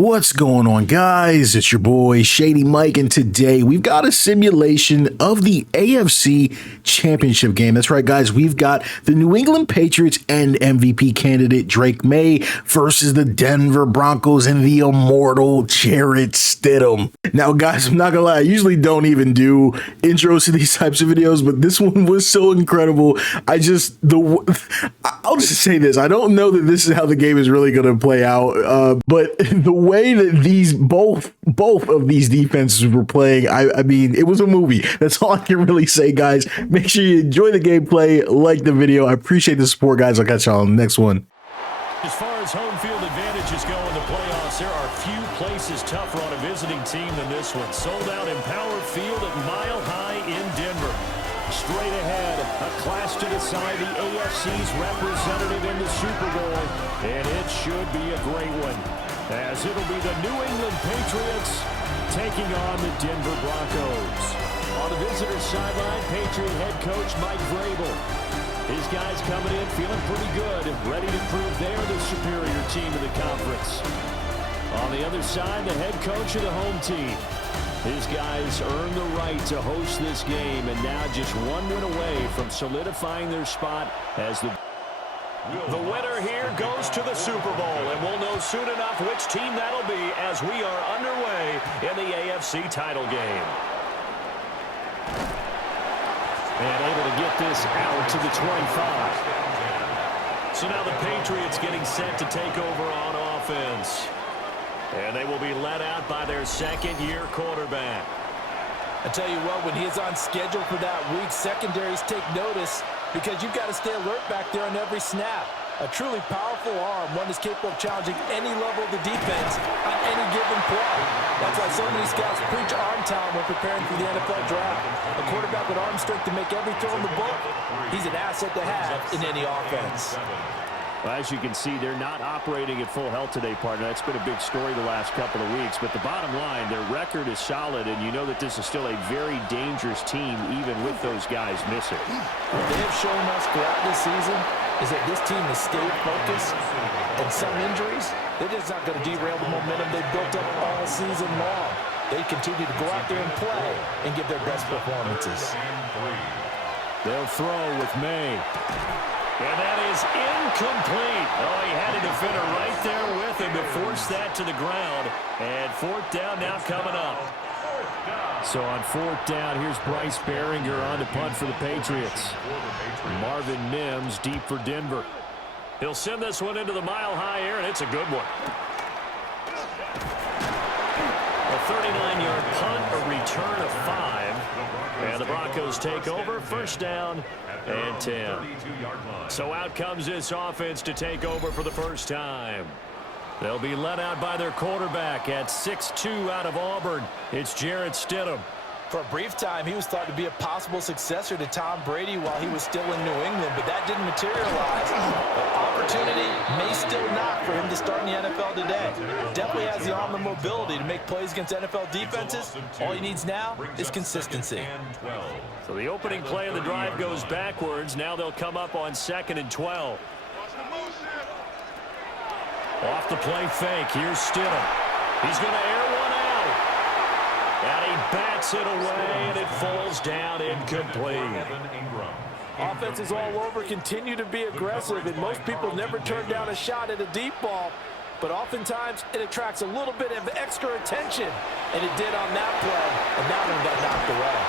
What's going on, guys? It's your boy Shady Mike, and today we've got a simulation of the AFC Championship game. That's right, guys. We've got the New England Patriots and MVP candidate Drake May versus the Denver Broncos and the immortal Jarrett Stidham. Now, guys, I'm not gonna lie, I usually don't even do intros to these types of videos, but this one was so incredible. I'll just say this: I don't know that this is how the game is really gonna play out, but the way that these both of these defenses were playing, I mean, it was a movie. That's all I can really say, guys. Make sure you enjoy the gameplay, like the video. I appreciate the support, guys. I'll catch y'all on the next one. As far as home field advantages go in the playoffs, there are few places tougher on a visiting team than this one. Sold out in Power Field at Mile High in Denver. Straight ahead, a clash to decide the AFC's representative in the Super Bowl, and it should be a great one, as it'll be the New England Patriots taking on the Denver Broncos. On the visitor's sideline, Patriot head coach Mike Vrabel. His guys coming in feeling pretty good, ready to prove they're the superior team in the conference. On the other side, the head coach of the home team. His guys earned the right to host this game, and now just one win away from solidifying their spot as the winner here goes to the Super Bowl, and we'll know soon enough which team that'll be as we are underway in the AFC title game. And able to get this out to the 25. So now the Patriots getting set to take over on offense. And they will be led out by their second-year quarterback. I tell you what, when he's on schedule for that week, secondaries take notice because you've got to stay alert back there on every snap. A truly powerful arm, one that's capable of challenging any level of the defense on any given play. That's why so many scouts preach arm talent when preparing for the NFL draft. A quarterback with arm strength to make every throw in the book, he's an asset to have in any offense. Well, as you can see, they're not operating at full health today, partner. That's been a big story the last couple of weeks. But the bottom line, their record is solid, and you know that this is still a very dangerous team, even with those guys missing. What they have shown us throughout this season is that this team has stayed focused, and some injuries, they're just not going to derail the momentum they've built up all season long. They continue to go out there and play and give their best performances. They'll throw with May. And that is incomplete. Oh, he had a defender right there with him to force that to the ground. And fourth down now coming up. So on fourth down, here's Bryce Behringer on to punt for the Patriots. Marvin Mims deep for Denver. He'll send this one into the mile-high air, and it's a good one. A 39-yard punt, a return of 5. And the Broncos take over, first down and 10. So out comes this offense to take over for the first time. They'll be led out by their quarterback at 6'2" out of Auburn. It's Jarrett Stidham. For a brief time, he was thought to be a possible successor to Tom Brady while he was still in New England, but that didn't materialize. The opportunity may still not for him to start in the NFL today. Definitely has the arm and mobility to make plays against NFL defenses. All he needs now is consistency. So the opening play of the drive goes backwards. Now they'll come up on 2nd and 12. Off the play fake. Here's Stidham. He's going to air one out. And he bats it away, and it falls down incomplete. Offenses all over continue to be aggressive, and most people never turn down a shot at a deep ball. But oftentimes, it attracts a little bit of extra attention. And it did on that play, and that one got knocked away.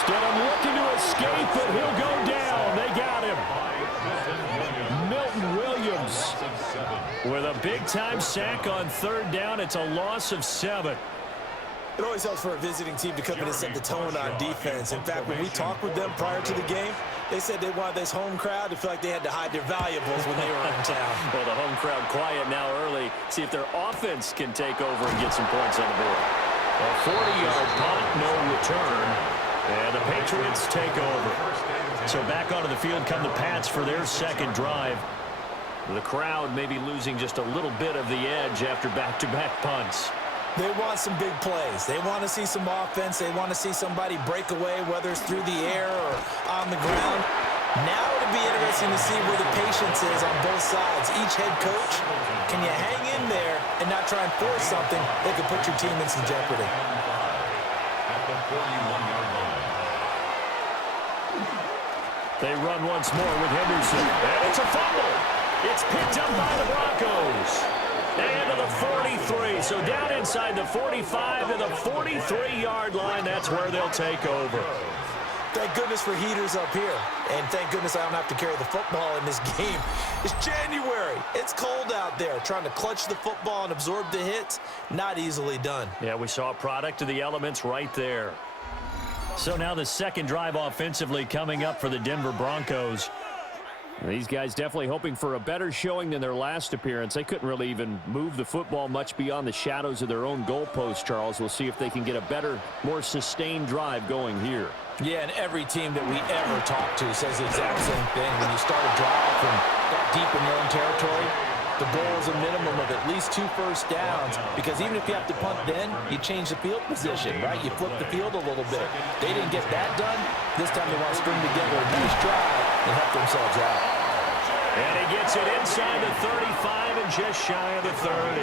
Stidham looking to escape, but he'll go down. They got him. Milton Williams with a big-time sack on third down. It's a loss of 7. It always helps for a visiting team to come in and set the tone on defense. In fact, when we talked with them prior to the game, they said they wanted this home crowd to feel like they had to hide their valuables when they were in town. Well, the home crowd quiet now early. See if their offense can take over and get some points on the board. A 40-yard punt, no return. And the Patriots take over. So back onto the field come the Pats for their second drive. The crowd may be losing just a little bit of the edge after back-to-back punts. They want some big plays. They want to see some offense. They want to see somebody break away, whether it's through the air or on the ground. Now it'll be interesting to see where the patience is on both sides. Each head coach, can you hang in there and not try and force something that could put your team in some jeopardy? At the 41-yard line. They run once more with Henderson. And it's a fumble. It's picked up by the Broncos. And to the 43. So down inside the 45 to the 43-yard line. That's where they'll take over. Thank goodness for heaters up here. And thank goodness I don't have to carry the football in this game. It's January. It's cold out there. Trying to clutch the football and absorb the hits, not easily done. Yeah, we saw a product of the elements right there. So now the second drive offensively coming up for the Denver Broncos. These guys definitely hoping for a better showing than their last appearance. They couldn't really even move the football much beyond the shadows of their own goalpost, Charles. We'll see if they can get a better, more sustained drive going here. Yeah, and every team that we ever talk to says the exact same thing. When you start a drive from that deep in your own territory, the goal is a minimum of at least 2 first downs, because even if you have to punt then, you change the field position, right? You flip the field a little bit. They didn't get that done. This time they want to string together a nice drive and help themselves out. And he gets it inside the 35 and just shy of the 30.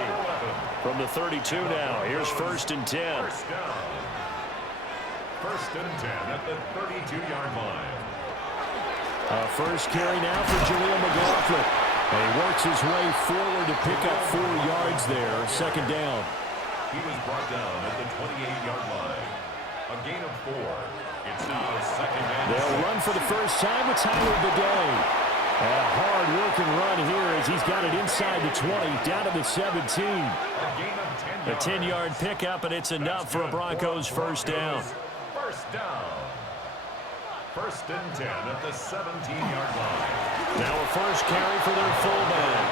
From the 32 now, here's 1st and 10. First and 10 at the 32-yard line. First carry now for Jaleel McLaughlin. And he works his way forward to pick up 4 yards there. 2nd down. He was brought down at the 28-yard line. A gain of 4. It's now 2nd and 6. They'll run for the first time with Tyler Bidet. And a hard-working run here as he's got it inside the 20, down to the 17. A gain of 10 yards. A 10-yard pickup, and it's enough for a Broncos first down. First down. 1st and 10 at the 17-yard line. Now a first carry for their fullback.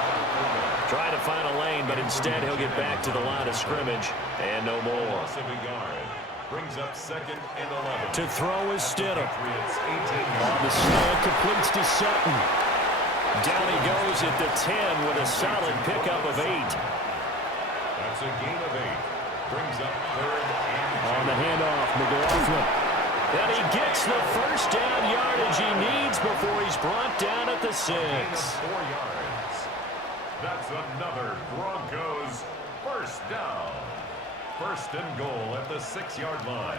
Trying to find a lane, but instead he'll get back to the line of scrimmage. And no more. Loss of a yard. Brings up 2nd and 11. To throw is Stidham. Patriots 18 On the slant, completes to Sutton. Down he goes at the 10 with a solid pickup of 8. That's a gain of 8. Brings up 3rd and 2. On the handoff, McLaughlin. And he gets the first down yardage he needs before he's brought down at the 6. 4 yards. That's another Broncos first down. 1st and goal at the 6-yard line.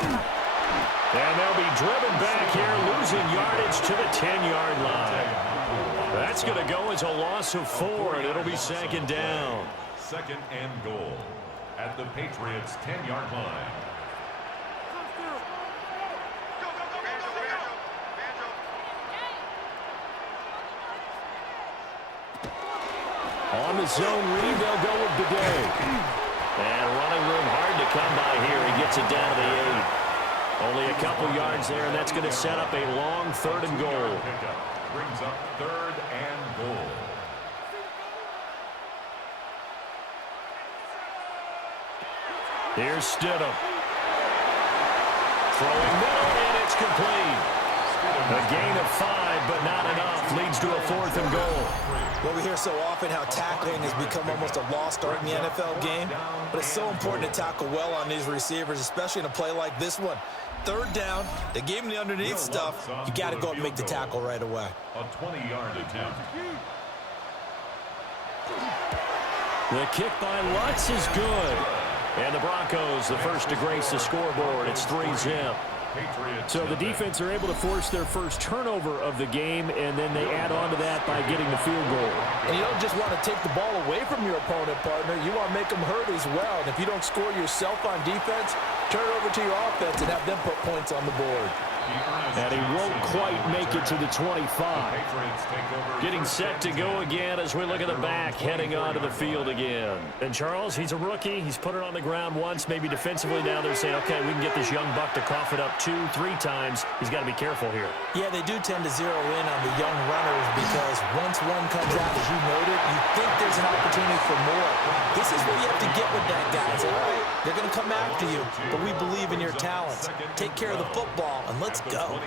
And they'll be driven back here, losing yardage to the 10-yard line. That's going to go as a loss of 4, and it'll be 2nd down. 2nd and goal at the Patriots' 10-yard line. On the zone read, they'll go with Bidet. And running room hard to come by here. He gets it down to the 8. Only a couple yards there, and that's going to set up a long 3rd and goal. Brings up 3rd and goal. Here's Stidham. Throwing middle, and it's complete. A gain of 5, but not enough. Leads to a 4th and goal. Well, we hear so often how tackling has become almost a lost art in the NFL game, but it's so important to tackle well on these receivers, especially in a play like this one. 3rd down, they gave him the underneath stuff. You got to go and make the tackle right away. A 20-yard attempt. The kick by Lutz is good. And the Broncos, the first to grace the scoreboard. It's 3-zip. So the defense are able to force their first turnover of the game, and then they add on to that by getting the field goal. And you don't just want to take the ball away from your opponent, partner. You want to make them hurt as well. And if you don't score yourself on defense, turn it over to your offense and have them put points on the board. And he won't quite make it to the 25. Getting set to go again as we look at the back, heading onto the field again. And Charles, he's a rookie. He's put it on the ground once, maybe defensively. Now they're saying, okay, we can get this young buck to cough it up 2-3 times. He's got to be careful here. Yeah, they do tend to zero in on the young runners because once one comes out, as you noted, you think there's an opportunity for more. This is where you have to get with that guy. Say, all right, they're going to come after you, but we believe in your talents. Take care of the football, and let's Let's go.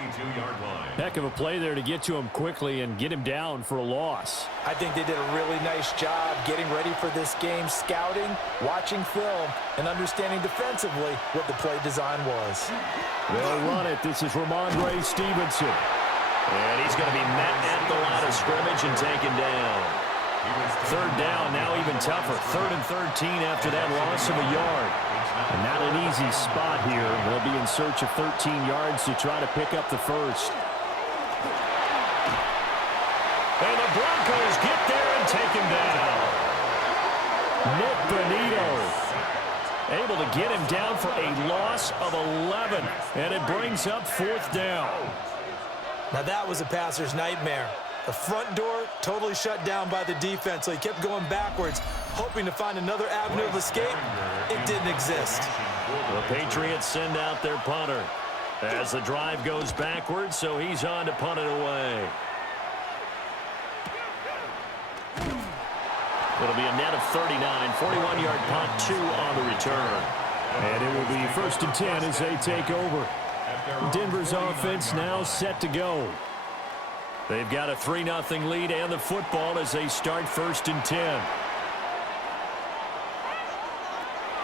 Heck of a play there to get to him quickly and get him down for a loss. I think they did a really nice job getting ready for this game, scouting, watching film, and understanding defensively what the play design was. They'll run it. This is Ramondre Stevenson. And he's going to be met at the line of scrimmage and taken down. Third down, now even tougher. 3rd and 13 after that loss of a yard. And not an easy spot here. They'll be in search of 13 yards to try to pick up the first. And the Broncos get there and take him down. Nick Bonito able to get him down for a loss of 11. And it brings up 4th down. Now that was a passer's nightmare. The front door totally shut down by the defense, so he kept going backwards, hoping to find another avenue of escape. It didn't exist. The Patriots send out their punter as the drive goes backwards, so he's on to punt it away. It'll be a net of 39, 41-yard punt, 2 on the return. And it will be 1st and 10 as they take over. Denver's offense now set to go. They've got a 3-0 lead and the football as they start 1st and 10.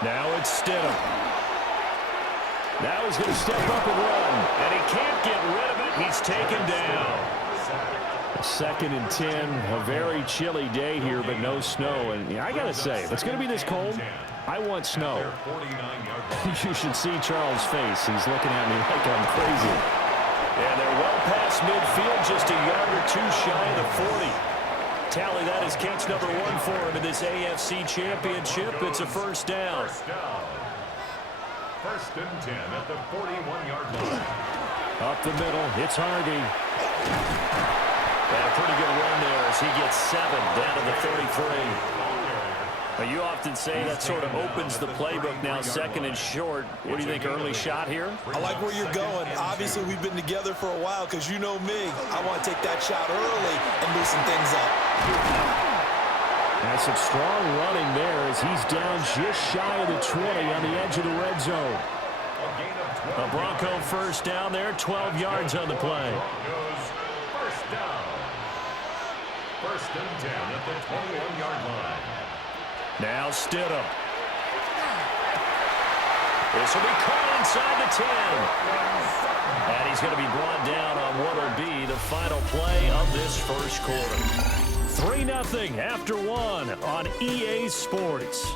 Now it's Stidham. Now he's going to step up and run. And he can't get rid of it. He's taken down. 2nd and 10. A very chilly day here, but no snow. And I got to say, if it's going to be this cold, I want snow. You should see Charles' face. He's looking at me like I'm crazy. And they're well past midfield, just a yard or 2 shy of the 40. Tally, that is catch number 1 for him in this AFC Championship. It's a 1st down. 1st and 10 at the 41-yard line. Up the middle, it's Harvey. And a pretty good run there as he gets 7 down to the 33. You often say that sort of opens the playbook now, 2nd and short. What do you think, early shot here? I like where you're going. Obviously, we've been together for a while because you know me. I want to take that shot early and loosen things up. That's some strong running there as he's down just shy of the 20 on the edge of the red zone. A Bronco 1st down there, 12 yards on the play. 1st down. 1st and 10 at the 21-yard line. Now Stidham. This will be caught inside the 10. And he's going to be brought down on what will be the final play of this 1st quarter. 3-0 after 1 on EA Sports.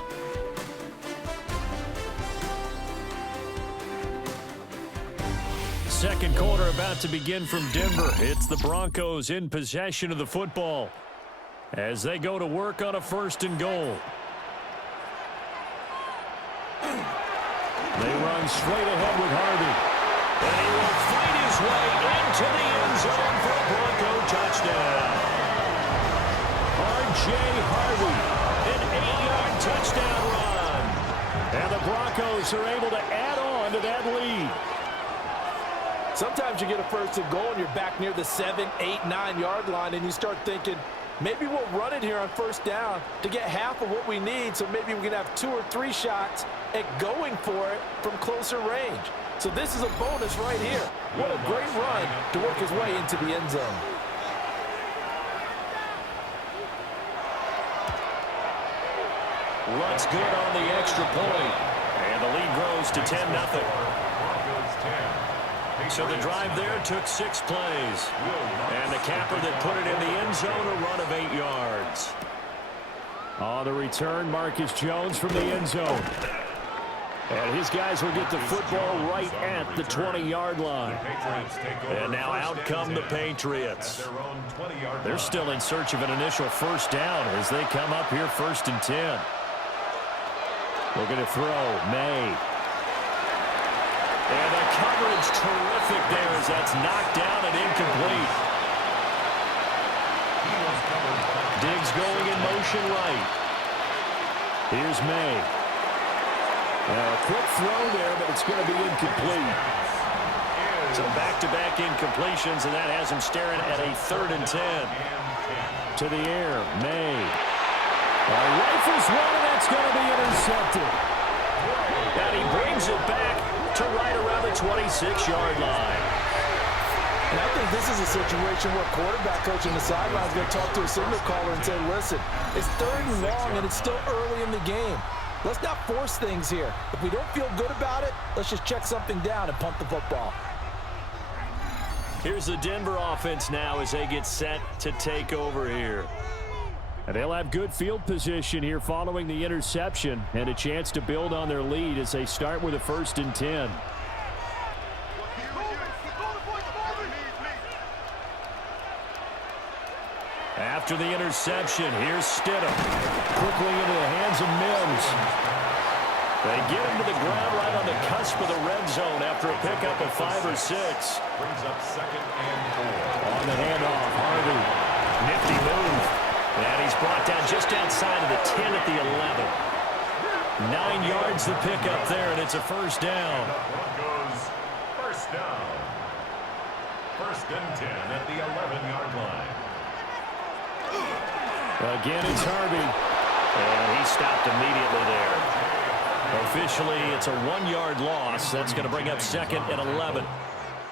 Second quarter about to begin from Denver. It's the Broncos in possession of the football as they go to work on a 1st and goal. They run straight ahead with Harvey. And he will fight his way into the end zone for a Bronco touchdown. R.J. Harvey, An 8-yard touchdown run. and the Broncos are able to add on to that lead. Sometimes you get a 1st and goal and you're back near the 7, 8, 9-yard line and you start thinking, maybe we'll run it here on 1st down to get half of what we need, so maybe we can have 2 or 3 shots at going for it from closer range. So this is a bonus right here. What a great run to work his way into the end zone. Runs good on the extra point. And the lead grows to 10-0. So the drive there took 6 plays. And the capper that put it in the end zone, a run of 8 yards. On the return, Marcus Jones from the end zone. And his guys will get the football right at the 20-yard line. And now out come the Patriots. They're still in search of an initial 1st down as they come up here 1st and 10. Looking to throw, May. And the coverage terrific there as that's knocked down and incomplete. Diggs going in motion right. Here's May. Now a quick throw there, but it's going to be incomplete. So back-to-back incompletions, and that has him staring at a 3rd and 10. To the air, May. Rifles one, and that's going to be intercepted. And he brings it back to right around the 26-yard line. And I think this is a situation where quarterback coach on the sideline is going to talk to a signal caller and say, listen, it's 3rd and long and it's still early in the game. Let's not force things here. If we don't feel good about it, let's just check something down and punt the football. Here's the Denver offense now as they get set to take over here. And they'll have good field position here following the interception and a chance to build on their lead as they start with a 1st and 10. After the interception, here's Stidham. Quickly into the hands of Mims. They get him to the ground right on the cusp of the red zone after a pickup of 5 or 6. Brings up 2nd and 4. On the handoff, Harvey. Nifty move. And he's brought down just outside of the 10 at the 11. 9 yards the pickup there, and it's a 1st down. Broncos, 1st down. 1st and 10 at the 11-yard line. Again, it's Harvey. And he stopped immediately there. Officially, it's a 1-yard loss. That's going to bring up 2nd and 11.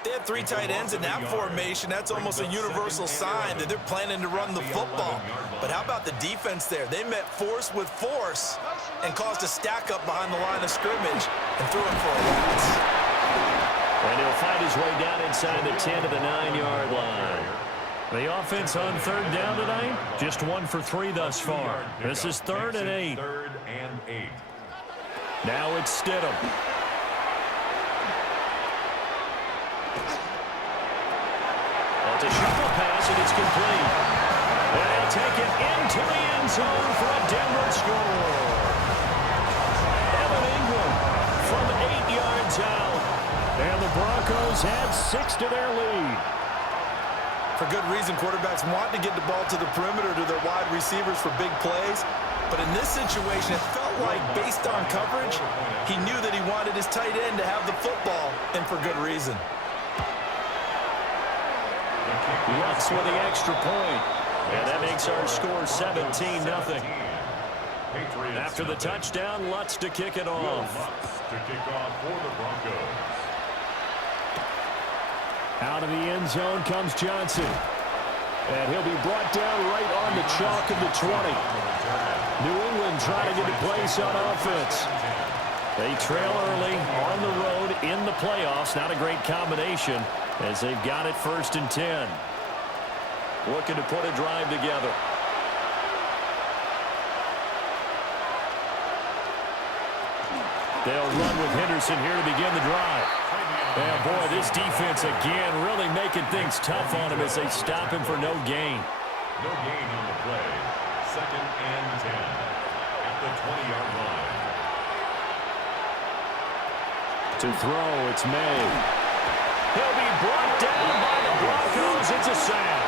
They have 3 tight ends in that formation. That's almost a universal sign that they're planning to run the football. But how about the defense there? They met force with force and caused a stack up behind the line of scrimmage and threw him for a loss. And he'll find his way down inside the 10 to the 9-yard line. The offense on 3rd down tonight, just 1 for 3 thus far. This is 3rd and 8. 3rd and 8. Now it's Stidham. It's a shuffle pass, and it's complete. And they'll take it into the end zone for a Denver score. Evan Ingram from 8 yards out. And the Broncos add 6 to their lead. For good reason, quarterbacks want to get the ball to the perimeter to their wide receivers for big plays. But in this situation, it felt like, based on coverage, he knew that he wanted his tight end to have the football, and for good reason. Lutz with the extra point. And that makes our score 17-0. After the touchdown, Lutz to kick it off. To kick off for the Broncos. Out of the end zone comes Johnson. And he'll be brought down right on the chalk of the 20. New England trying to get a place on offense. They trail early on the road in the playoffs. Not a great combination as they've got it 1st and 10. Looking to put a drive together. They'll run with Henderson here to begin the drive. And boy, this defense again really making things tough on him as they stop him for no gain. No gain on the play. 2nd and 10 at the 20-yard line. To throw, it's May. He'll be brought down by the Broncos. It's a sack.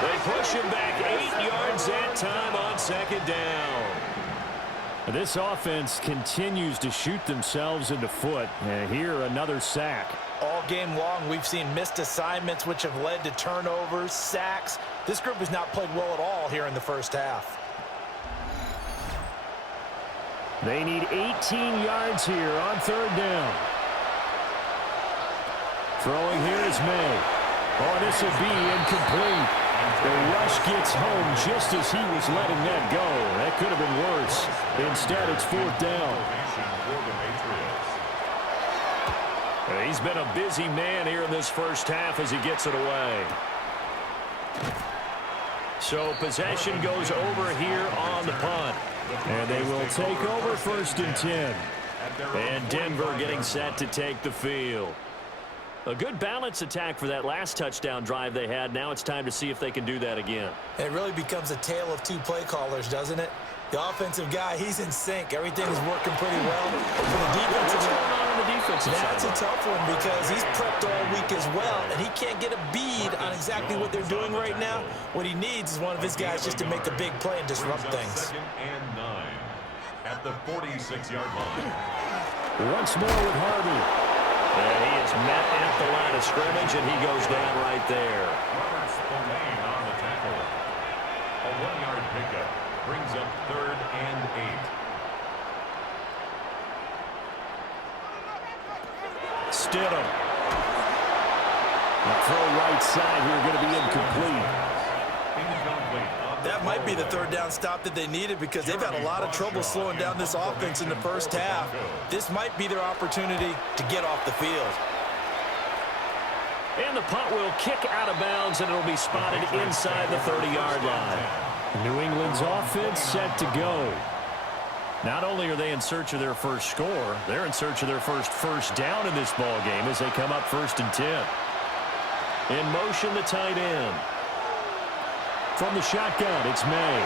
They push him back 8 yards that time on 2nd down. This offense continues to shoot themselves in the foot. And here, another sack. All game long, we've seen missed assignments, which have led to turnovers, sacks. This group has not played well at all here in the 1st half. They need 18 yards here on 3rd down. Throwing here is May. Oh, this will be incomplete. The rush gets home just as he was letting that go. That could have been worse. Instead, it's 4th down. He's been a busy man here in this 1st half as he gets it away. So possession goes over here on the punt. And they will take over 1st and 10. And Denver getting set to take the field. A good balance attack for that last touchdown drive they had. Now it's time to see if they can do that again. It really becomes a tale of 2 play callers, doesn't it? The offensive guy, he's in sync. Everything is working pretty well. For the defensive side, that's a tough one because he's prepped all week as well, and he can't get a bead on exactly what they're doing right now. What he needs is one of his guys just to make a big play and disrupt things. 2nd and 9 at the 46-yard line. Once more with Harvey. And he is met at the line of scrimmage, and he goes down right there. Roberts Spillane on the tackle. A 1-yard pickup brings up 3rd and 8. Stidham. Throw right side here, going to be incomplete. That might be the third down stop that they needed because they've had a lot of trouble slowing down this offense in the first half. This might be their opportunity to get off the field. And the punt will kick out of bounds, and it'll be spotted inside the 30-yard line. New England's offense set to go. Not only are they in search of their first score, they're in search of their first down in this ball game as they come up 1st and 10. In motion, the tight end. From the shotgun, it's May.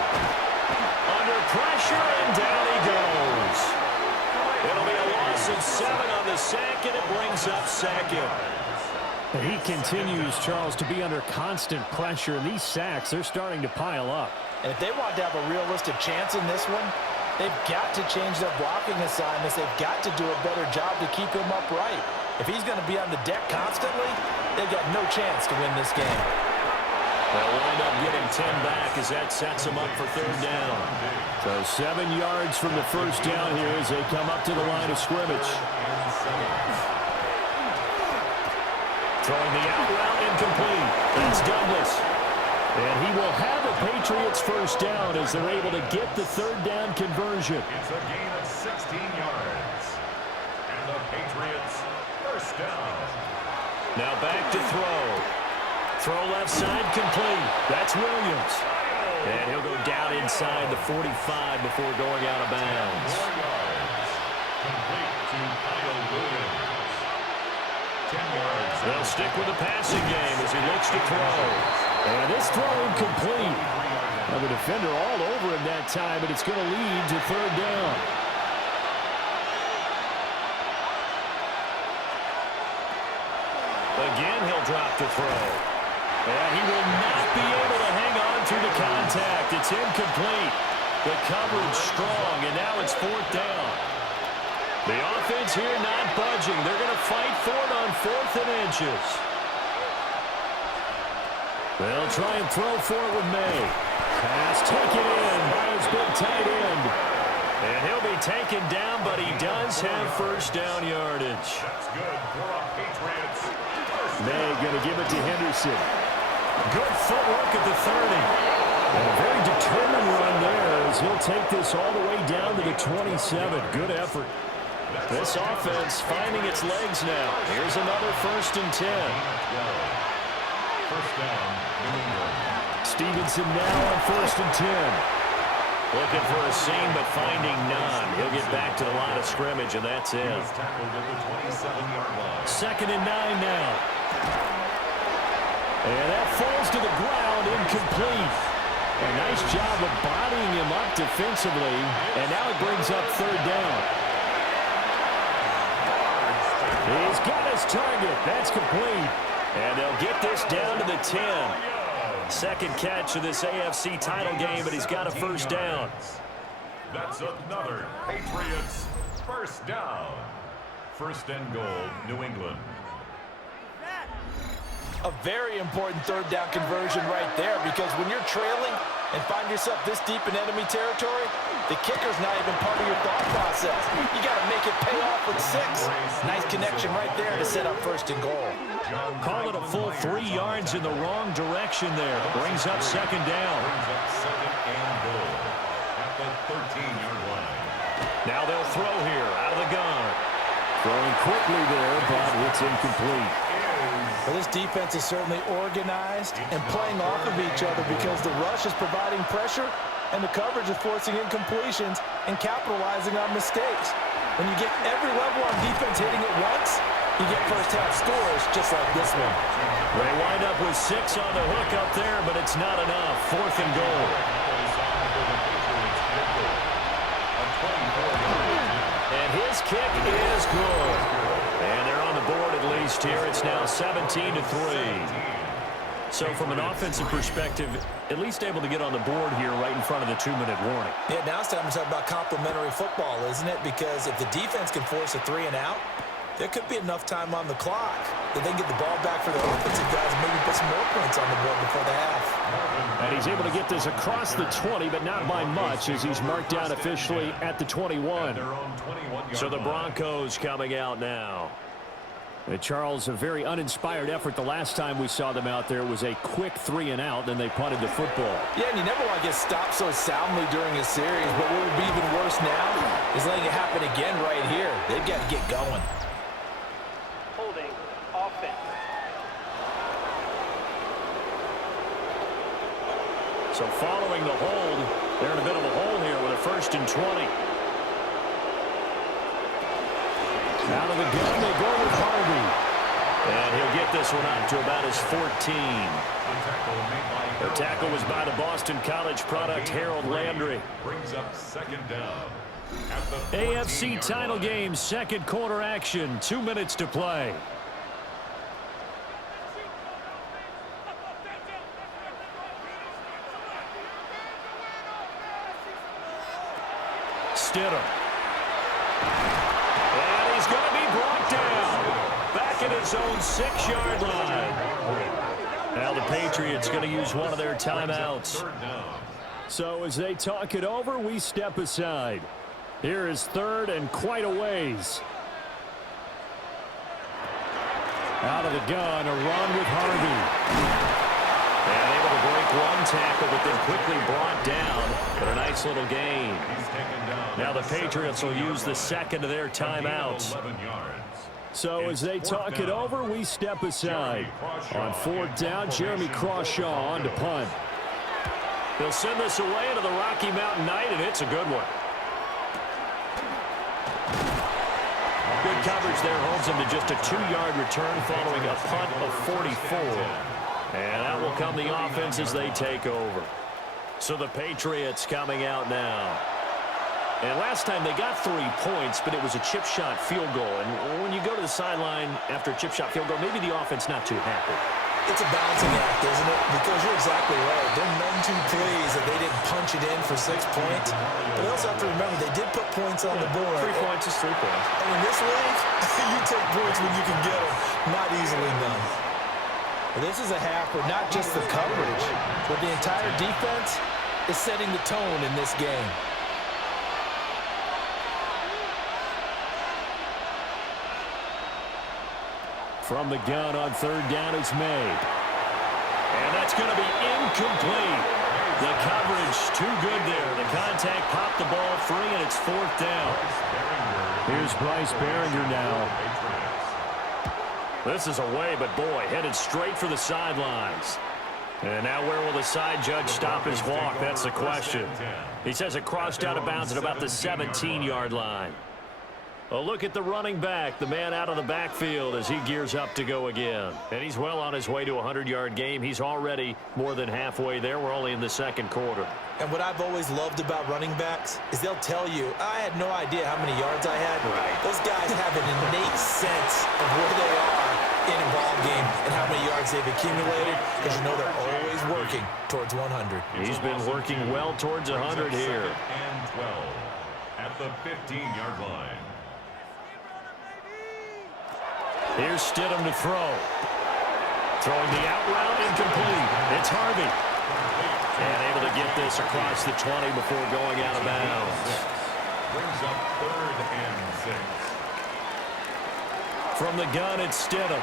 Under pressure, and down he goes. It'll be a loss of 7 on the sack, and it brings up 2nd. He continues, Charles, to be under constant pressure, and these sacks, they're starting to pile up. And if they want to have a realistic chance in this one, they've got to change their blocking assignments. They've got to do a better job to keep him upright. If he's going to be on the deck constantly, they've got no chance to win this game. They'll wind up getting 10 back as that sets them up for 3rd down. So 7 yards from the first down here as they come up to the line of scrimmage. Throwing the out route incomplete. That's Douglas. And he will have a Patriots first down as they're able to get the 3rd down conversion. It's a gain of 16 yards. And the Patriots first down. Now back to throw. Throw left side complete. That's Williams. And he'll go down inside the 45 before going out of bounds. 4 yards. Complete to Kyle Williams. 10 yards. They'll stick with the passing game as he looks to throw. And this throw incomplete. Now the defender all over him that time, but it's going to lead to 3rd down. Again, he'll drop the throw. And he will not be able to hang on through the contact. It's incomplete. The coverage strong, and now it's 4th down. The offense here not budging. They're going to fight for it on 4th and inches. They'll try and throw for it with May. Pass taken in by his big tight end. And he'll be taken down, but he does have first down yardage. That's good for a Patriots. May going to give it to Henderson. Good footwork at the 30. And a very determined run there as he'll take this all the way down to the 27. Good effort. This offense finding its legs now. Here's another 1st and 10. First down, New England. Stevenson now on 1st and 10. Looking for a seam, but finding none. He'll get back to the line of scrimmage, and that's it. He's tackled at the 27-yard line. 2nd and 9 now. And that falls to the ground, incomplete. A nice job of bodying him up defensively, and now it brings up 3rd down. He's got his target. That's complete. And they'll get this down to the 10. 2nd catch of this AFC title game, but he's got a first down. That's another Patriots first down. 1st and goal, New England. A very important 3rd down conversion right there because when you're trailing and find yourself this deep in enemy territory, the kicker's not even part of your thought process. You got to make it pay off with 6. Nice connection right there to set up 1st and goal. Call it a full 3 yards in the wrong direction there. Brings up 2nd down. Brings up 2nd and goal at the 13-yard line. Now they'll throw here out of the gun. Throwing quickly there, but it's incomplete. Well, this defense is certainly organized and playing off of each other because the rush is providing pressure and the coverage is forcing incompletions and capitalizing on mistakes. When you get every level on defense hitting at once, you get first-half scores just like this one. They wind up with 6 on the hook up there, but it's not enough. 4th and goal. And his kick is good. And they're on the board at least here. It's now 17-3. So from an offensive perspective, at least able to get on the board here right in front of the 2-minute warning. Yeah, now it's time to talk about complementary football, isn't it? Because if the defense can force a 3 and out, there could be enough time on the clock that they can get the ball back for the offensive guys and maybe put some more points on the board before the half. And he's able to get this across the 20, but not by much as he's marked down officially at the 21. So the Broncos coming out now. Charles, a very uninspired effort the last time we saw them out there. It was a quick 3-and-out, then they punted the football. Yeah, and you never want to get stopped so soundly during a series, but what would be even worse now is letting it happen again right here. They've got to get going. Holding offense. So following the hold, they're in a bit of a hole here with a 1st and 20. Out of the gun, they go with Harvey. And he'll get this one up to about his 14. The tackle was by the Boston College product, Harold Landry. Brings up 2nd down. AFC title game, 2nd quarter action, 2 minutes to play. Stidham. And he's going to be brought down. Back at his own 6-yard line. Now the Patriots going to use one of their timeouts. So as they talk it over, we step aside. Here is 3rd and quite a ways. Out of the gun, a run with Harvey. And able to break one tackle, but then quickly brought down. But a nice little gain. Now the Patriots will use the 2nd of their timeouts. So as they talk it over, we step aside. On 4th down, Jeremy Crawshaw on to punt. They'll send this away into the Rocky Mountain Night, and it's a good one. Good coverage there holds him to just a 2-yard return following a punt of 44. And out will come the offense as they take over. So the Patriots coming out now. And last time they got 3 points, but it was a chip shot field goal. And when you go to the sideline after a chip shot field goal, maybe the offense not too happy. It's a balancing act, isn't it? Because you're exactly right. They're none too pleased that they didn't punch it in for 6 points. But they also have to remember they did put points on the board. 3 points is 3 points. And in this league, you take points when you can get them. Not easily done. Well, this is a half where not just the coverage, but the entire defense is setting the tone in this game. From the gun on 3rd down, it's made. And that's going to be incomplete. The coverage too good there. The contact popped the ball free, and it's 4th down. Here's Bryce Behringer now. This is away, but boy, headed straight for the sidelines. And now where will the side judge stop his walk? That's the question. He says it crossed out of bounds at about the 17-yard line. A look at the running back, the man out of the backfield as he gears up to go again. And he's well on his way to a 100-yard game. He's already more than halfway there. We're only in the 2nd quarter. And what I've always loved about running backs is they'll tell you, I had no idea how many yards I had. Right. Those guys have an innate sense of where they are in a ball game and how many yards they've accumulated, because you know they're always working towards 100. He's been working well towards 100 here. And 12 at the 15-yard line. Here's Stidham to throw. Throwing the out route, incomplete. It's Harvey. And able to get this across the 20 before going out of bounds. Brings up 3rd and 6. From the gun, it's Stidham.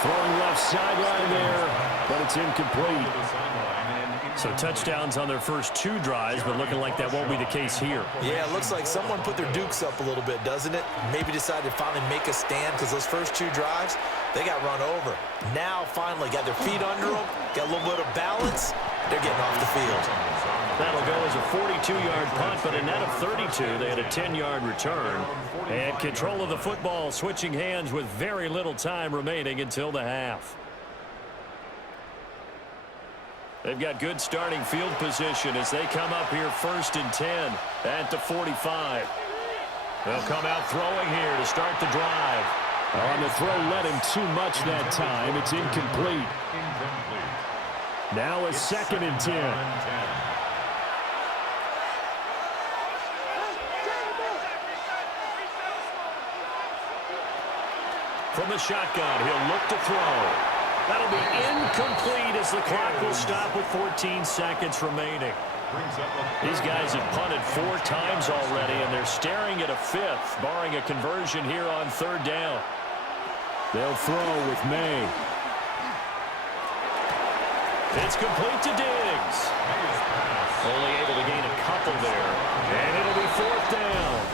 Throwing left sideline there, but it's incomplete. So touchdowns on their first 2 drives, but looking like that won't be the case here. Yeah, it looks like someone put their dukes up a little bit, doesn't it? Maybe decided to finally make a stand, because those first 2 drives, they got run over. Now, finally, got their feet under them, got a little bit of balance. They're getting off the field. That'll go as a 42-yard punt, but a net of 32. They had a 10-yard return. And control of the football, switching hands with very little time remaining until the half. They've got good starting field position as they come up here 1st and 10 at the 45. They'll come out throwing here to start the drive. On the throw, led him too much that time. It's incomplete. Now a 2nd and 10. From the shotgun, he'll look to throw. That'll be incomplete as the clock will stop with 14 seconds remaining. These guys have punted 4 times already, and they're staring at a 5th, barring a conversion here on 3rd down. They'll throw with May. It's complete to Diggs. Only able to gain a couple there, and it'll be 4th down.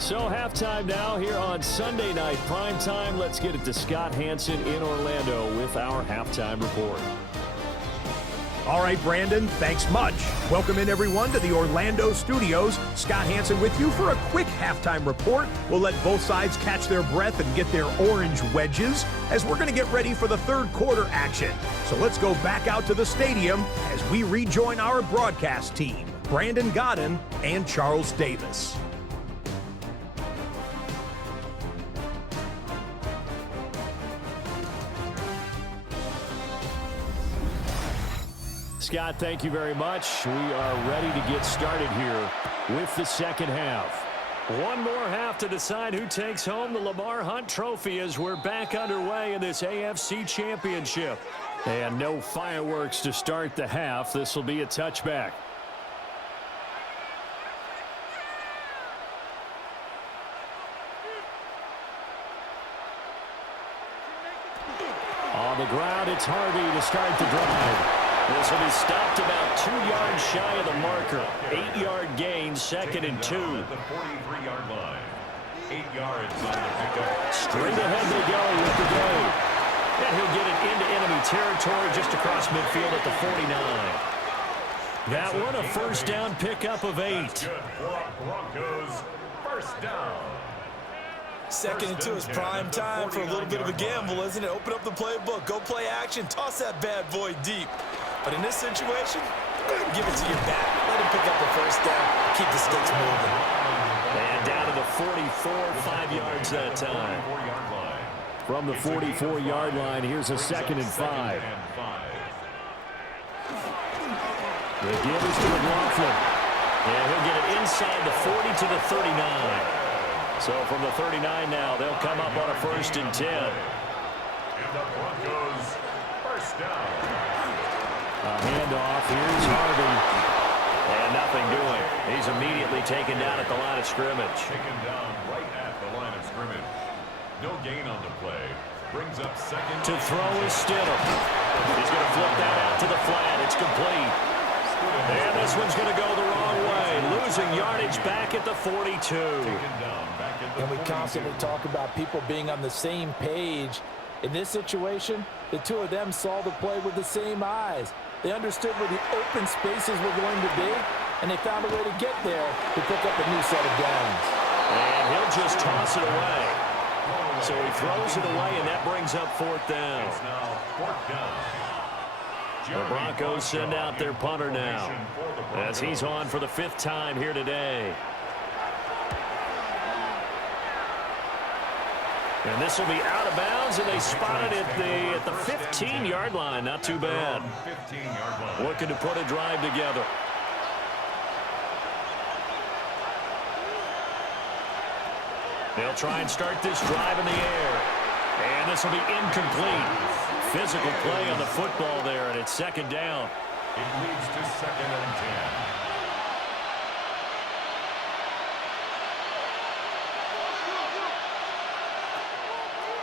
So halftime now here on Sunday Night Primetime. Let's get it to Scott Hanson in Orlando with our halftime report. All right, Brandon, thanks much. Welcome in, everyone, to the Orlando studios. Scott Hanson with you for a quick halftime report. We'll let both sides catch their breath and get their orange wedges as we're going to get ready for the 3rd quarter action. So let's go back out to the stadium as we rejoin our broadcast team, Brandon Godden and Charles Davis. Scott, thank you very much. We are ready to get started here with the 2nd half. One more half to decide who takes home the Lamar Hunt Trophy as we're back underway in this AFC Championship. And no fireworks to start the half. This will be a touchback. On the ground, it's Harvey to start the drive. This will be stopped about 2 yards shy of the marker. 8-yard gain, 2nd and 2. At the 43-yard line. 8 yards on the pickup. Straight ahead they go with the go. And he'll get it into enemy territory just across midfield at the 49. That one a 1st down pickup of 8. Good for Broncos. 1st down. 2nd and 2 is prime time for a little bit of a gamble, isn't it? Open up the playbook, go play action, toss that bad boy deep. But in this situation, go ahead and give it to your back. Let him pick up the 1st down, keep the sticks moving. And down to the 44, 5 yards that time. From the 44-yard line, here's a 2nd and 5. The give is to McLaughlin. And he'll get it inside the 40 to the 39. So from the 39 now, they'll come up on a 1st and 10. And the Broncos 1st down. A handoff. Here's Harvey. And nothing doing. He's immediately taken down at the line of scrimmage. Taken down right at the line of scrimmage. No gain on the play. Brings up 2nd. To throw is Stidham. He's going to flip that out to the flat. It's complete. And this one's going to go the wrong way. Losing yardage back at the 42. And we constantly talk about people being on the same page. In this situation, the two of them saw the play with the same eyes. They understood where the open spaces were going to be, and they found a way to get there to pick up a new set of downs. And he'll just toss it away. So he throws it away, and that brings up 4th down. It's now 4th down. The Broncos send out their punter now as he's on for the 5th time here today. And this will be out of bounds, and they spot it at the 15-yard line. Not too bad. Looking to put a drive together. They'll try and start this drive in the air. And this will be incomplete. Physical play on the football there, and it's 2nd down. It leads to 2nd and 10.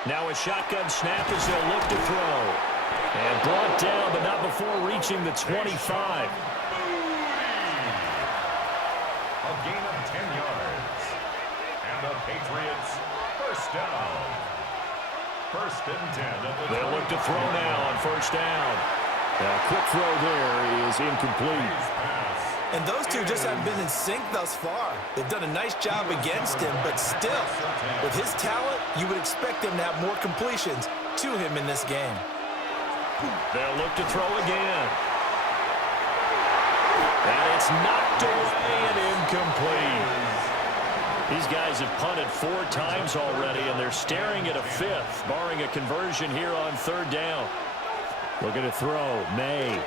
Now a shotgun snap as they'll look to throw. And brought down, but not before reaching the 25. A gain of 10 yards. And the Patriots 1st down. 1st and 10. They'll look to throw now on 1st down. A quick throw there is incomplete. And those two just haven't been in sync thus far. They've done a nice job against him, but still, with his talent, you would expect him to have more completions to him in this game. They'll look to throw again. And it's knocked away and incomplete. These guys have punted 4 times already, and they're staring at a 5th, barring a conversion here on 3rd down. Looking to throw, May.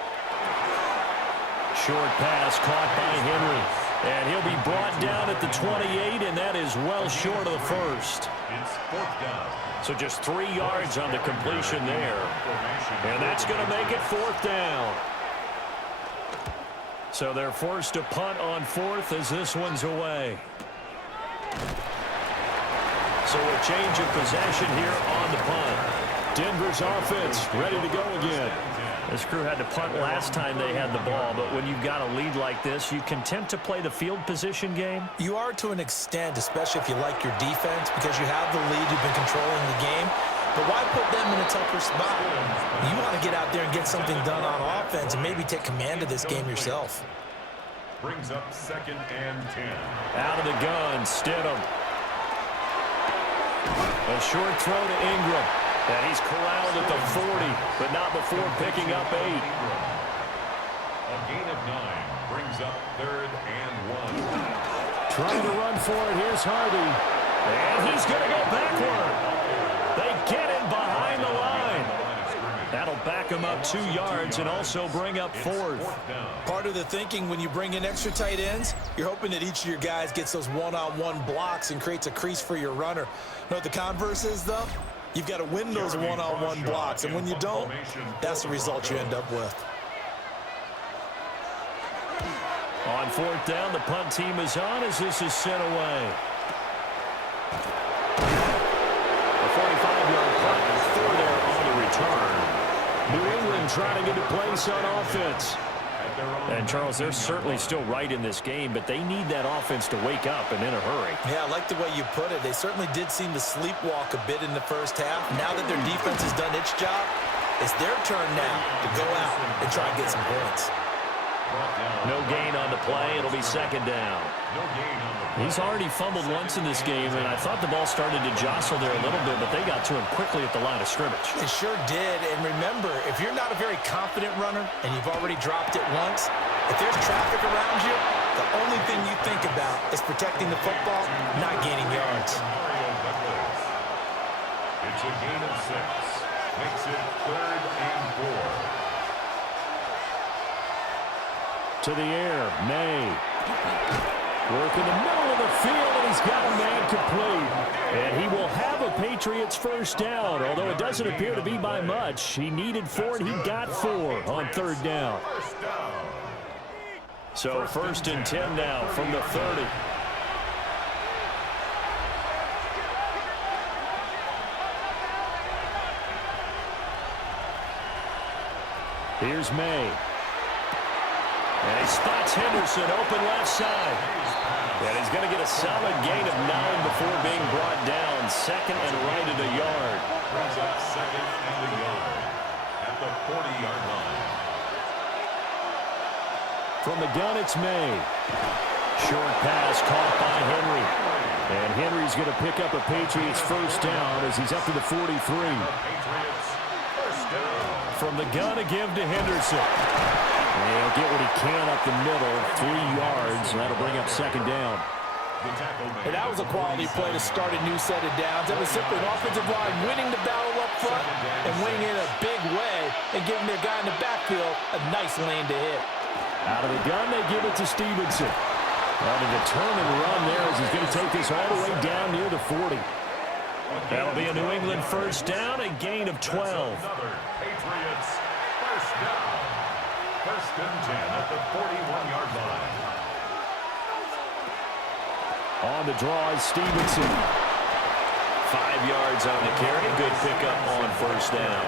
Short pass caught by Henry. And he'll be brought down at the 28, and that is well short of the 1st. It's 4th down. So just 3 yards on the completion there. And that's going to make it 4th down. So they're forced to punt on 4th as this one's away. So a change of possession here on the punt. Denver's offense ready to go again. This crew had to punt last time they had the ball, but when you've got a lead like this, you content to play the field position game? You are to an extent, especially if you like your defense, because you have the lead, you've been controlling the game. But why put them in a tougher spot? You want to get out there and get something done on offense and maybe take command of this game yourself. Brings up 2nd and 10. Out of the gun, Stidham. A short throw to Ingram. And he's corralled at the 40, but not before picking up 8. A gain of 9 brings up 3rd and 1. Trying to run for it. Here's Hardy. And he's going to go backward. They get him behind the line. That'll back him up 2 yards and also bring up 4th. Part of the thinking when you bring in extra tight ends, you're hoping that each of your guys gets those one-on-one blocks and creates a crease for your runner. You know what the converse is, though? You've got to win those one-on-one blocks, and when you don't, that's the result you end up with. On 4th down, the punt team is on as this is sent away. A 45-yard punt is 4 there on the return. New England trying to get a place on offense. And, Charles, they're certainly still right in this game, but they need that offense to wake up and in a hurry. Yeah, I like the way you put it. They certainly did seem to sleepwalk a bit in the first half. Now that their defense has done its job, it's their turn now to go out and try and get some points. No gain on the play. It'll be 2nd down. He's already fumbled once in this game, and I thought the ball started to jostle there a little bit, but they got to him quickly at the line of scrimmage. It sure did, and remember, if you're not a very confident runner and you've already dropped it once, if there's traffic around you, the only thing you think about is protecting the football, not gaining yards. It's a gain of 6. Makes it 3rd and 4. To the air, May. Work in the middle of the field, and he's got a man complete. And he will have a Patriots first down, although it doesn't appear to be by much. He needed 4, and he got 4 on 3rd down. So 1st and 10 now from the 30. Here's May. And he spots Henderson open left side. And he's going to get a solid gain of 9 before being brought down. 2nd and right at a yard. Brings up 2nd and a yard at the 40-yard line. From the gun, it's May. Short pass caught by Henry. And Henry's going to pick up a Patriots first down as he's up to the 43. Patriots first down. From the gun, a give to Henderson. And he'll get what he can up the middle, 3 yards, and that'll bring up 2nd down. And that was a quality play to start a new set of downs. That was simply an offensive line winning the battle up front and winning in a big way and giving their guy in the backfield a nice lane to hit. Out of the gun, they give it to Stevenson. On a determined run there as he's going to take this all the way down near the 40. That'll be a New England first down, a gain of 12. Patriots first down. 1st and 10 at the 41-yard line. On the draw is Stevenson. 5 yards on the carry. Good pickup on first down.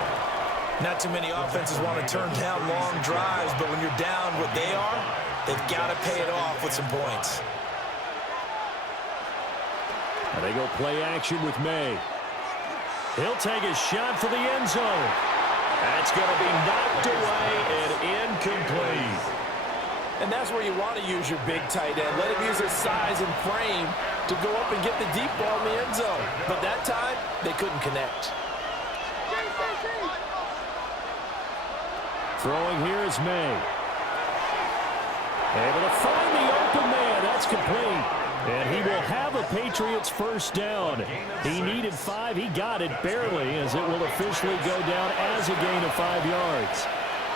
Not too many offenses want to turn down long drives, but when you're down what they are, they've got to pay it off with some points. And they go play action with May. He'll take a shot for the end zone. That's going to be knocked away and incomplete. And that's where you want to use your big tight end. Let him use his size and frame to go up and get the deep ball in the end zone. But that time, they couldn't connect. Throwing here is May. Able to find the open man. That's complete. And he will have a Patriots first down. He needed 5. He got it barely as it will officially go down as a gain of 5 yards.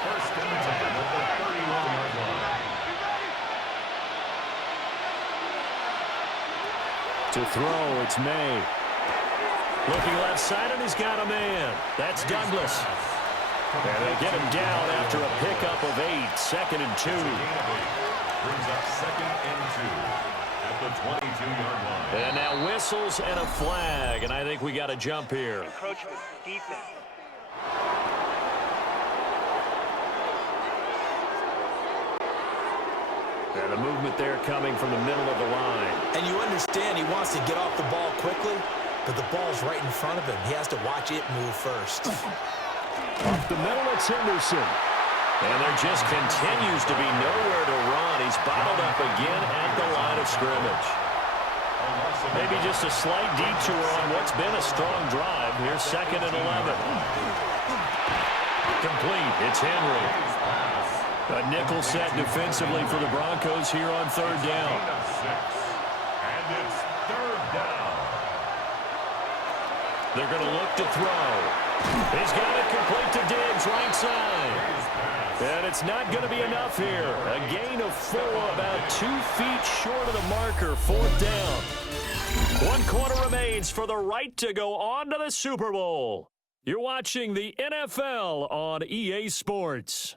1st and 10 at the 31-yard line. To throw, it's May. Looking left side, and he's got a man. That's Douglas. And they get him down after a pickup of 8, 2nd and 2. Brings up 2nd and 2 at the 22-yard line. And now whistles and a flag, and I think we got a jump here. Encroachment defense. And the movement there coming from the middle of the line. And you understand he wants to get off the ball quickly, but the ball's right in front of him. He has to watch it move first. Off the middle, it's Henderson. And there just continues to be nowhere to run. He's bottled up again at the line of scrimmage. Maybe just a slight detour on what's been a strong drive. Here's 2nd and 11. Complete. It's Henry. A nickel set defensively for the Broncos here on 3rd down. And it's 3rd down. They're going to look to throw. He's got it complete to Diggs, right side. And it's not going to be enough here. A gain of 4, about 2 feet short of the marker, 4th down. 1 quarter remains for the right to go on to the Super Bowl. You're watching the NFL on EA Sports.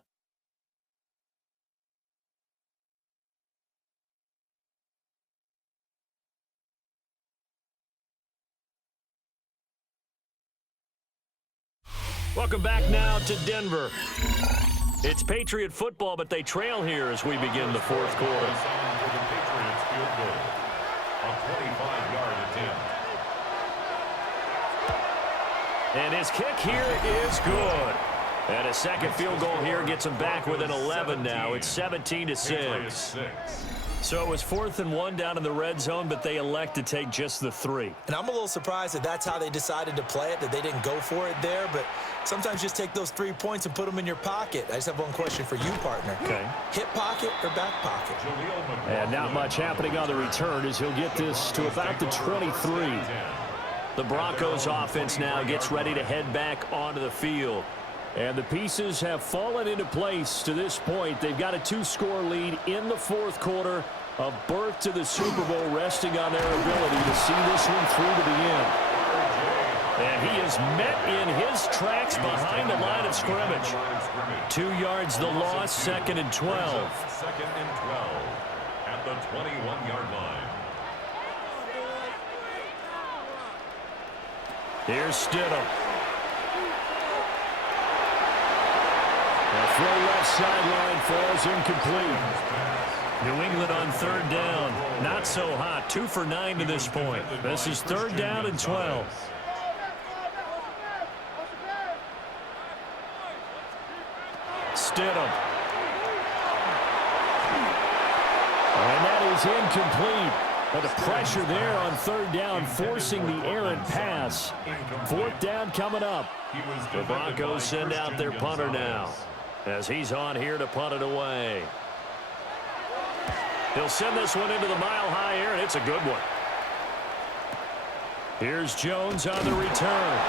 Welcome back now to Denver. It's Patriot football, but they trail here as we begin the 4th quarter. For the Patriots field goal. A 25-yard attempt. And his kick here is good. And a second field goal here gets him back within 11 now. It's 17-6. So it was 4th and 1 down in the red zone, but they elect to take just the 3. And I'm a little surprised that that's how they decided to play it, that they didn't go for it there. But sometimes just take those 3 points and put them in your pocket. I just have one question for you, partner. Okay. Hip pocket or back pocket? And not much happening on the return as he'll get this to about the 23. The Broncos offense now gets ready to head back onto the field. And the pieces have fallen into place to this point. They've got a 2-score lead in the 4th quarter. A berth to the Super Bowl resting on their ability to see this one through to the end. And he is met in his tracks behind the line of scrimmage. 2 yards the loss, 2nd and 12. 2nd and 12 at the 21-yard line. Here's Stidham. The throw left sideline falls incomplete. New England on 3rd down. Not so hot. 2 for 9 to this point. This is 3rd down and 12. Stidham. And that is incomplete. But the pressure there on 3rd down, forcing the errant pass. 4th down coming up. The Broncos send out their punter now, as he's on here to punt it away. He'll send this one into the mile-high air, and it's a good one. Here's Jones on the return.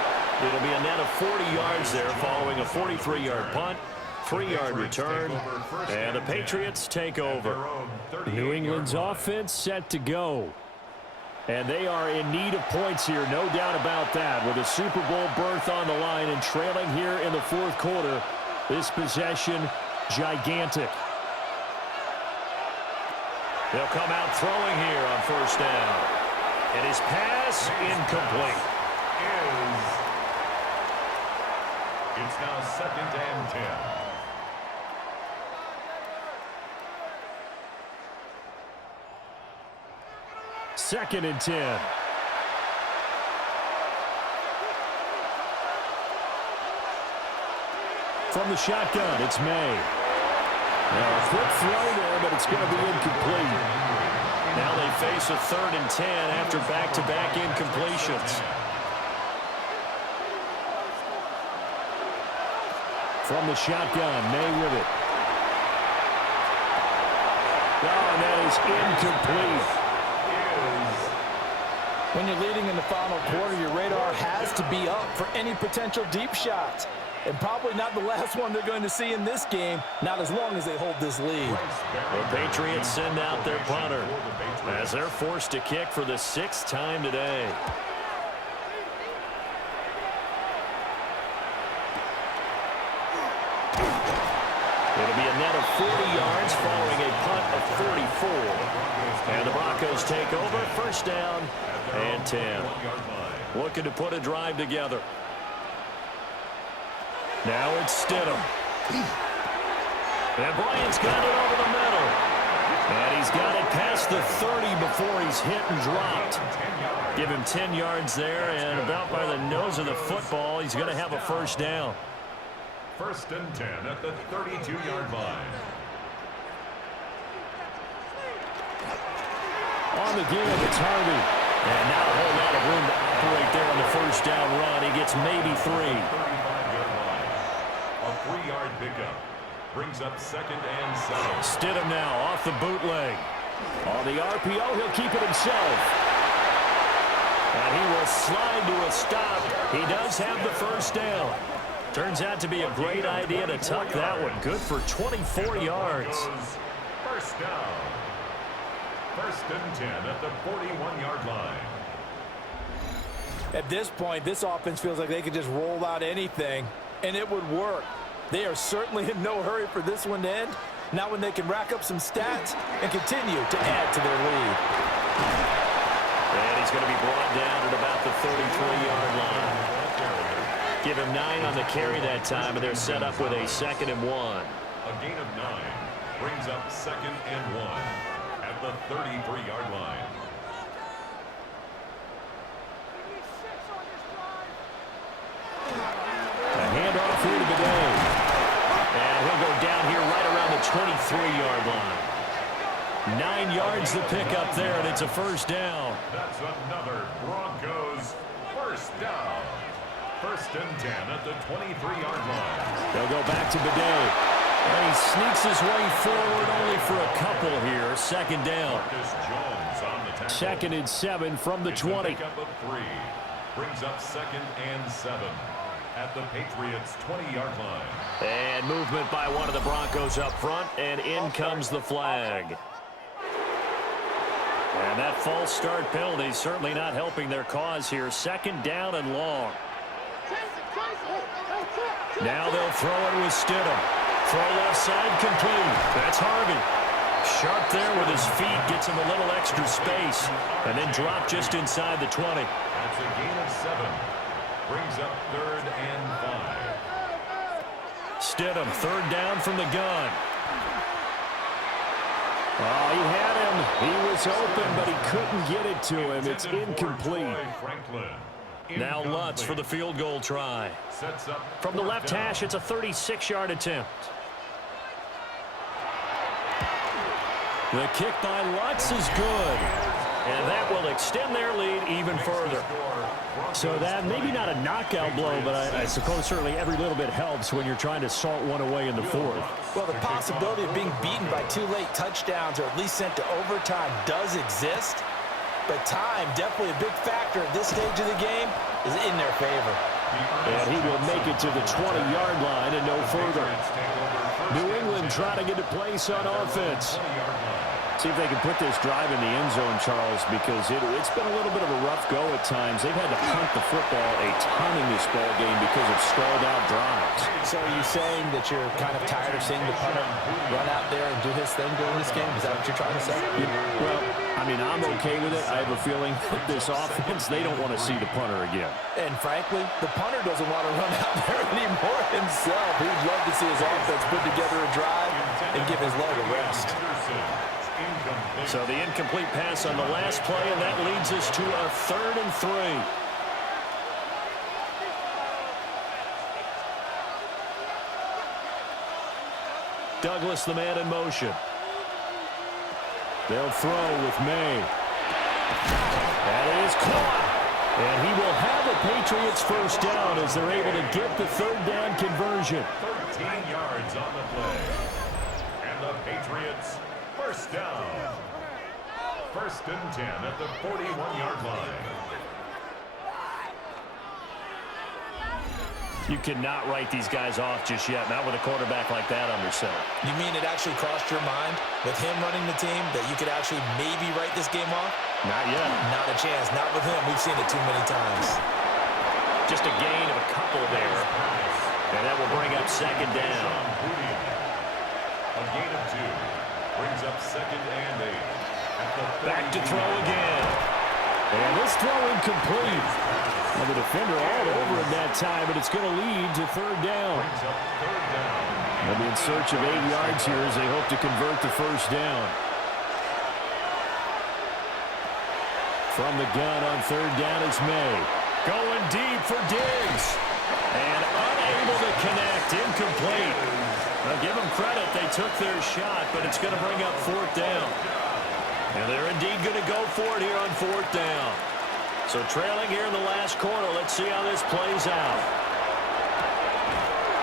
It'll be a net of 40 yards there following a 43-yard punt, 3-yard return, and the Patriots take over. New England's offense set to go. And they are in need of points here, no doubt about that, with a Super Bowl berth on the line and trailing here in the 4th quarter. This possession, gigantic. They'll come out throwing here on 1st down. And his pass incomplete. It's now 2nd and 10. Second and 10. From the shotgun, it's May. Now a quick throw there, but it's going to be incomplete. Now they face a 3rd and 10 after back-to-back incompletions. From the shotgun, May with it. Oh, and that is incomplete. When you're leading in the final quarter, your radar has to be up for any potential deep shots. And probably not the last one they're going to see in this game, not as long as they hold this lead. The Patriots send out their punter as they're forced to kick for the 6th time today. net of 40 yards following a punt of 44. And the Broncos take over, first down and 10. Looking to put a drive together. Now it's Stidham. And Bryant's got it over the middle. And he's got it past the 30 before he's hit and dropped. Give him 10 yards there, and about by the nose of the football, he's going to have a first down. First and 10 at the 32-yard line. On the give, it's Harvey. And now a whole lot of room to operate there on the first down run. He gets maybe 3. 35-yard line. A 3-yard pickup. Brings up second and 7. Stidham now off the bootleg. On the RPO, he'll keep it himself. And he will slide to a stop. He does have the first down. Turns out to be a great idea to tuck that one. Good for 24 yards. First down. First and 10 at the 41-yard line. At this point, this offense feels like they could just roll out anything, and it would work. They are certainly in no hurry for this one to end. Now when they can rack up some stats and continue to add to their lead. And he's going to be brought down at about the 33-yard line. Give him 9 on the carry that time, and they're set up with a 2nd and 1. A gain of 9 brings up 2nd and 1 at the 33-yard line. A handoff here to Bidet. And he'll go down here right around the 23-yard line. 9 yards to pick up there, and it's a first down. That's another Broncos first down. First and 10 at the 23-yard line. They'll go back to Bidet. And he sneaks his way forward only for a couple here. 2nd down. Jones on the tackle. 2nd and 7 from the 20. Pickup of 3. Brings up 2nd and 7 at the Patriots' 20-yard line. And movement by one of the Broncos up front, and in comes the flag. And that false start penalty certainly not helping their cause here. 2nd down and long. Now they'll throw it with Stidham. Throw left side complete. That's Harvey. Sharp there with his feet. Gets him a little extra space. And then drop just inside the 20. That's a gain of 7. Brings up 3rd and 5. Stidham, 3rd down from the gun. Oh, he had him. He was open, but he couldn't get it to him. It's incomplete. Now Lutz for the field goal try. From the left hash, it's a 36-yard attempt. The kick by Lutz is good. And that will extend their lead even further. So that, maybe not a knockout blow, but I suppose certainly every little bit helps when you're trying to salt one away in the 4th. Well, the possibility of being beaten by 2 late touchdowns or at least sent to overtime does exist. But time, definitely a big factor at this stage of the game, is in their favor. And he will make it to the 20-yard line and no further. New England trying to get a place on offense. See if they can put this drive in the end zone, Charles, because it's been a little bit of a rough go at times. They've had to punt the football a ton in this ball game because of stalled-out drives. So are you saying that you're kind of tired of seeing the punter run out there and do his thing during this game? Is that what you're trying to say? Well, I mean, I'm okay with it. I have a feeling that this offense, they don't want to see the punter again. And frankly, the punter doesn't want to run out there anymore himself. He'd love to see his offense put together a drive and give his leg a rest. So the incomplete pass on the last play, and that leads us to a 3rd and 3. Douglas, the man in motion. They'll throw with May. That is caught. And he will have a Patriots first down as they're able to get the 3rd down conversion. 13 yards on the play. And the Patriots first down. 1st and 10 at the 41-yard line. You cannot write these guys off just yet, not with a quarterback like that under center. You mean it actually crossed your mind with him running the team that you could actually maybe write this game off? Not yet. Not a chance. Not with him. We've seen it too many times. Just a gain of a couple there. And that will bring up 2nd down. A gain of 2. Brings up 2nd and 8. At the Back to throw again. And this throw incomplete. And the defender all over him that time, but it's going to lead to 3rd down. Brings up 3rd down. They'll be in search of 8 yards here as they hope to convert the 1st down. From the gun on 3rd down is May. Going deep for Diggs. And unable to connect. Incomplete. Now give them credit. They took their shot, but it's going to bring up 4th down. And they're indeed going to go for it here on 4th down. So trailing here in the last quarter. Let's see how this plays out.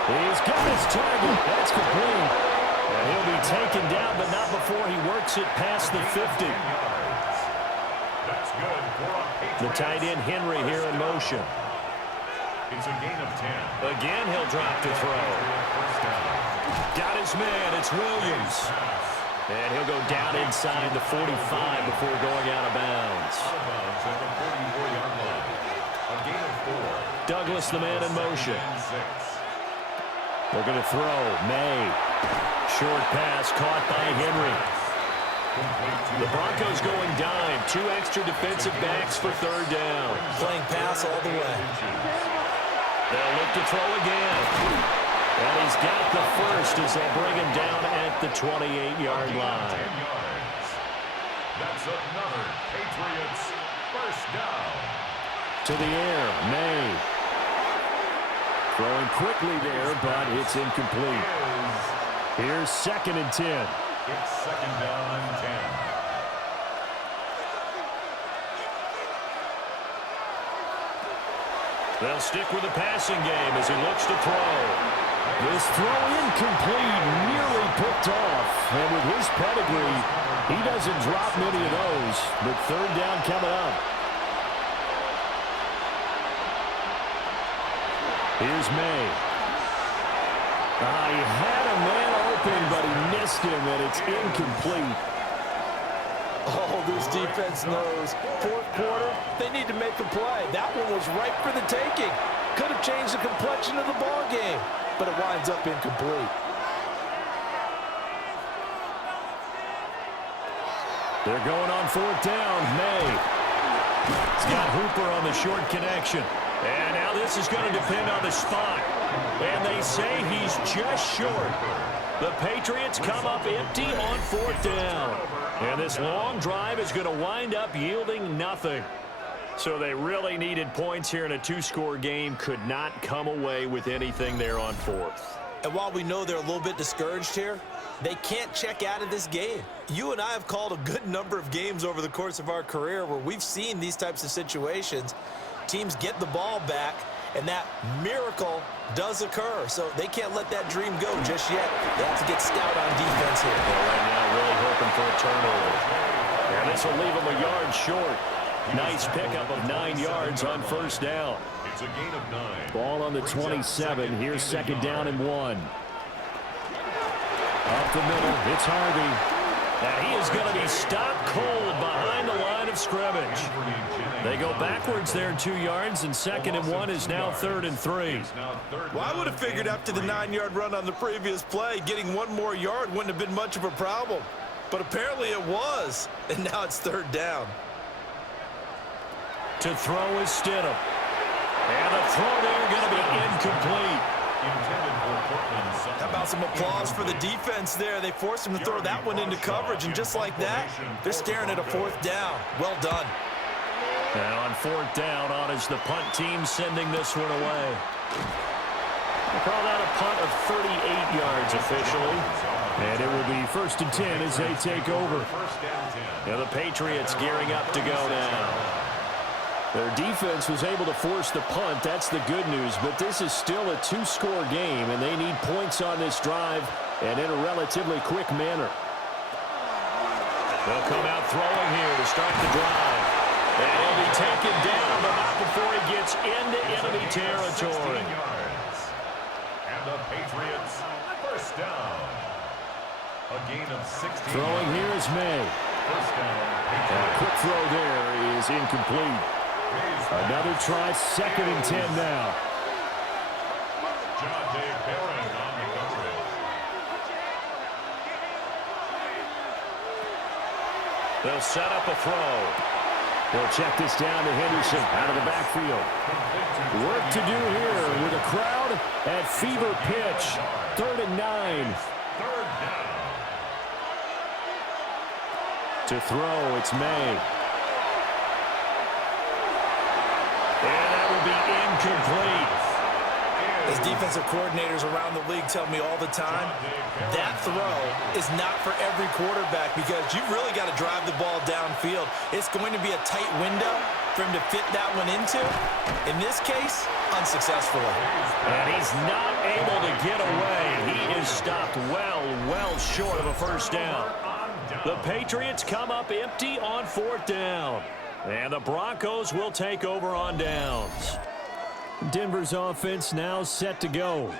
He's got his target. That's complete. And he'll be taken down, but not before he works it past the 50. That's good for a Patriots. The tight end Henry here in motion. It's a gain of 10. Again, he'll drop to throw. First down. Got his man. It's Williams. And he'll go down inside the 45 before going out of bounds. Out of bounds at the 44-yard line. A gain of 4. Douglas, the man in motion. And 6. They're going to throw. May. Short pass caught by Henry. The Broncos going dime. 2 extra defensive backs for 3rd down. Playing pass all the way. They'll look to throw again. And he's got the first as they bring him down at the 28-yard line. That's another Patriots first down. To the air, May. Throwing quickly there, but it's incomplete. Here's 2nd and 10. It's 2nd down and 10. They'll stick with the passing game as he looks to throw. This throw incomplete, nearly picked off. And with his pedigree, he doesn't drop many of those. But 3rd down coming up. Here's May. He had a man open, but he missed him, and it's incomplete. Oh, this defense knows. 4th quarter, they need to make a play. That one was right for the taking. Could have changed the complexion of the ball game, but it winds up incomplete. They're going on 4th down. May. He's got Hooper on the short connection. And now this is going to depend on the spot. And they say he's just short. The Patriots come up empty on 4th down. And this long drive is going to wind up yielding nothing. So they really needed points here in a 2-score game. Could not come away with anything there on 4th. And while we know they're a little bit discouraged here, they can't check out of this game. You and I have called a good number of games over the course of our career where we've seen these types of situations. Teams get the ball back, and that miracle does occur. So they can't let that dream go just yet. They have to get stout on defense here. Well, right now, really hoping for a turnover. And this will leave them a yard short. Nice pickup of 9 yards on 1st down. It's a gain of 9. Ball on the 27. Here's 2nd down and 1. Up the middle, it's Harvey. And he is going to be stopped cold behind the line of scrimmage. They go backwards there 2 yards, and 2nd and 1 is now 3rd and 3. Well, I would have figured after the 9-yard run on the previous play, getting 1 more yard wouldn't have been much of a problem. But apparently it was, and now it's 3rd down. To throw is Stidham. And the throw there going to be incomplete. How about some applause for the defense there? They forced him to throw that one into coverage, and just like that, they're staring at a 4th down. Well done. And on 4th down, on is the punt team sending this one away. We'll call that a punt of 38 yards officially. And it will be 1st and 10 as they take over. Now the Patriots gearing up to go now. Their defense was able to force the punt. That's the good news. But this is still a 2-score game, and they need points on this drive and in a relatively quick manner. They'll come out throwing here to start the drive. And he'll be taken down, but not before he gets into enemy territory. And the Patriots, 1st down. A gain of 16. Throwing here is May. 1st down. And a quick throw there is incomplete. Another try, 2nd and 10 now. John Dave Barron on the coverage. They'll set up a throw. They'll check this down to Henderson out of the backfield. Work to do here with a crowd at fever pitch. 3rd and 9. To throw, it's May. And that will be incomplete. As defensive coordinators around the league tell me all the time, that throw is not for every quarterback because you've really got to drive the ball downfield. It's going to be a tight window for him to fit that one into. In this case, unsuccessfully. And he's not able to get away. He is stopped well short of a first down. The Patriots come up empty on 4th down. And the Broncos will take over on downs. Denver's offense now set to go.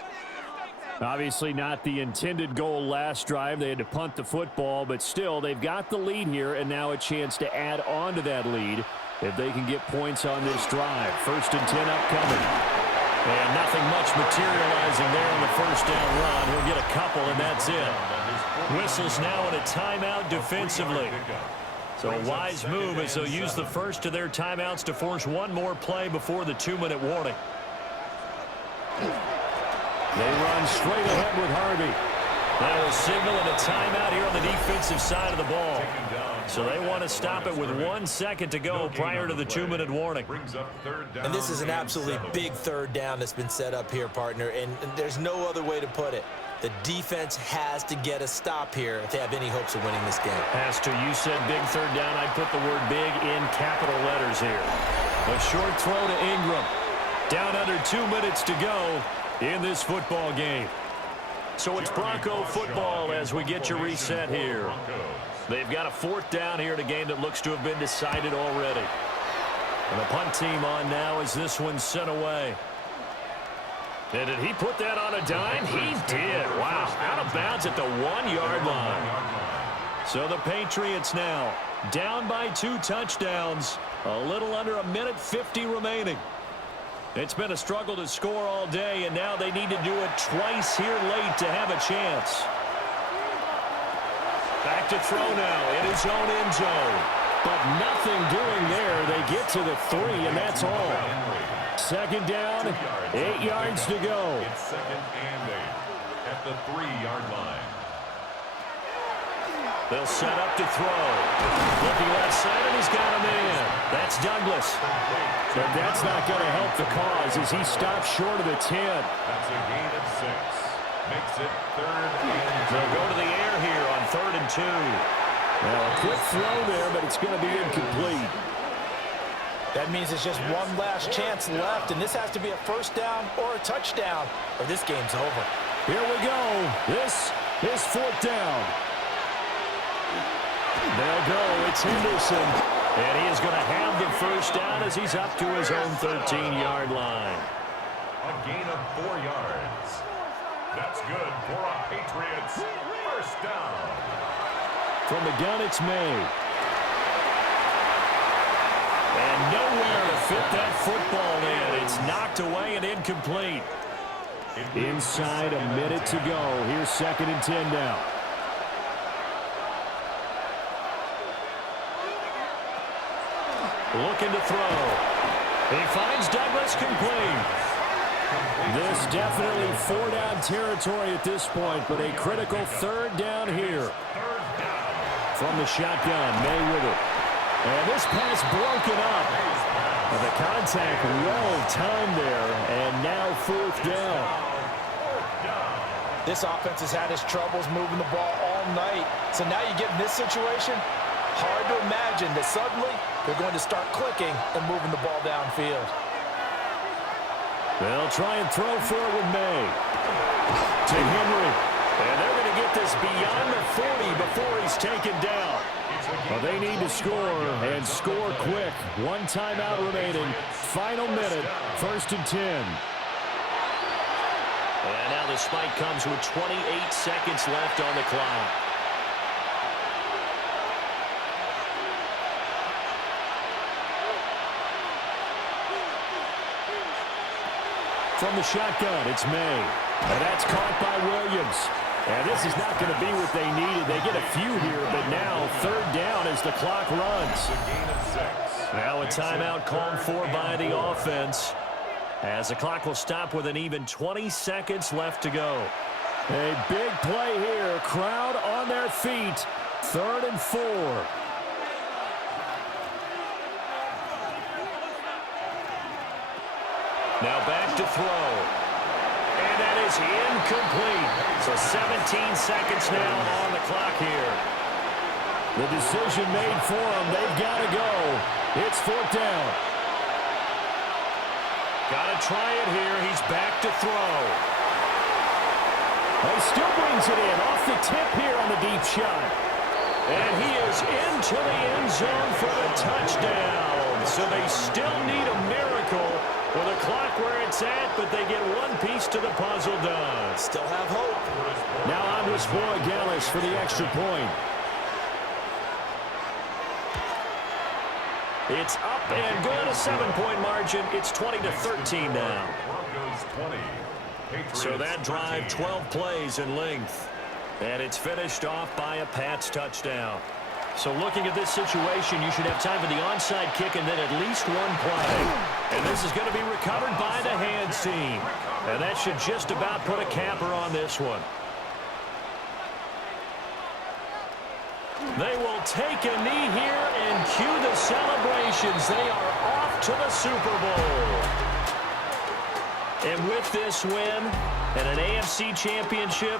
Obviously not the intended goal last drive. They had to punt the football, but still they've got the lead here and now a chance to add on to that lead if they can get points on this drive. 1st and 10 upcoming. And nothing much materializing there on the first down run. He'll get a couple and that's it. Whistles now in a timeout defensively. So a wise move as they'll use the first of their timeouts to force one more play before the 2-minute warning. They run straight ahead with Harvey. That will signal in a timeout here on the defensive side of the ball. So they want to stop it with 1 second to go prior to the 2-minute warning. And this is an absolutely big 3rd down that's been set up here, partner, and there's no other way to put it. The defense has to get a stop here if they have any hopes of winning this game. Has to. You said big 3rd down. I put the word big in capital letters here. A short throw to Ingram. Down under 2 minutes to go in this football game. So it's Bronco football as we get you reset here. They've got a 4th down here in a game that looks to have been decided already. And the punt team on now as this one's sent away. And did he put that on a dime? He did. Wow. Out of bounds at the 1-yard line. So the Patriots now down by 2 touchdowns. A little under 1:50 remaining. It's been a struggle to score all day, and now they need to do it twice here late to have a chance. Back to throw now in his own end zone. But nothing doing there. They get to the 3, and that's all. 2nd down, 8 yards to go. It's 2nd and 8 at the 3-yard line. They'll set up to throw. Looking left side, and he's got a man. That's Douglas. But that's not going to help the cause as he stops short of the 10. That's a gain of 6. Makes it 3rd and 2. They'll go to the air here on 3rd and 2. Now a quick throw there, but it's going to be incomplete. That means it's just one last chance left, and this has to be a 1st down or a touchdown, or this game's over. Here we go. This is 4th down. They'll go. It's Henderson. And he is going to have the first down as he's up to his own 13-yard line. A gain of 4 yards. That's good for a Patriots 1st down. From the gun, it's May. And nowhere to fit that football in. It's knocked away and incomplete. Inside a minute to go. Here's 2nd and 10 now. Looking to throw. He finds Douglas complete. This definitely 4-down territory at this point, but a critical 3rd down here. From the shotgun, May with it. And this pass broken up. And the contact well timed there, and now 4th down. This offense has had its troubles moving the ball all night. So now you get in this situation, hard to imagine that suddenly they're going to start clicking and moving the ball downfield. They'll try and throw for it with May. To Henry. And they're going to get this beyond the 40 before he's taken down. Well, they need to score, and score quick. 1 timeout remaining. Final minute, 1st and 10. And now the spike comes with 28 seconds left on the clock. From the shotgun, it's May. And that's caught by Williams. And this is not going to be what they needed. They get a few here, but now third down as the clock runs. Now a timeout called for by the offense, as the clock will stop with an even 20 seconds left to go. A big play here. Crowd on their feet. 3rd and 4. Now back to throw. And that is incomplete. So 17 seconds now on the clock here. The decision made for them. They've got to go. It's 4th down. Got to try it here. He's back to throw. He still brings it in off the tip here on the deep shot. And he is into the end zone for the touchdown. So they still need a miracle with the clock where it's at, but they get one piece to the puzzle done. Still have hope. Now on to his boy Gallis for the extra point. It's up and good, a 7-point margin. It's 20-13 now. So that drive, 12 plays in length. And it's finished off by a Pats touchdown. So looking at this situation, you should have time for the onside kick and then at least one play. And this is going to be recovered by the hands team. And that should just about put a capper on this one. They will take a knee here and cue the celebrations. They are off to the Super Bowl. And with this win and an AFC championship,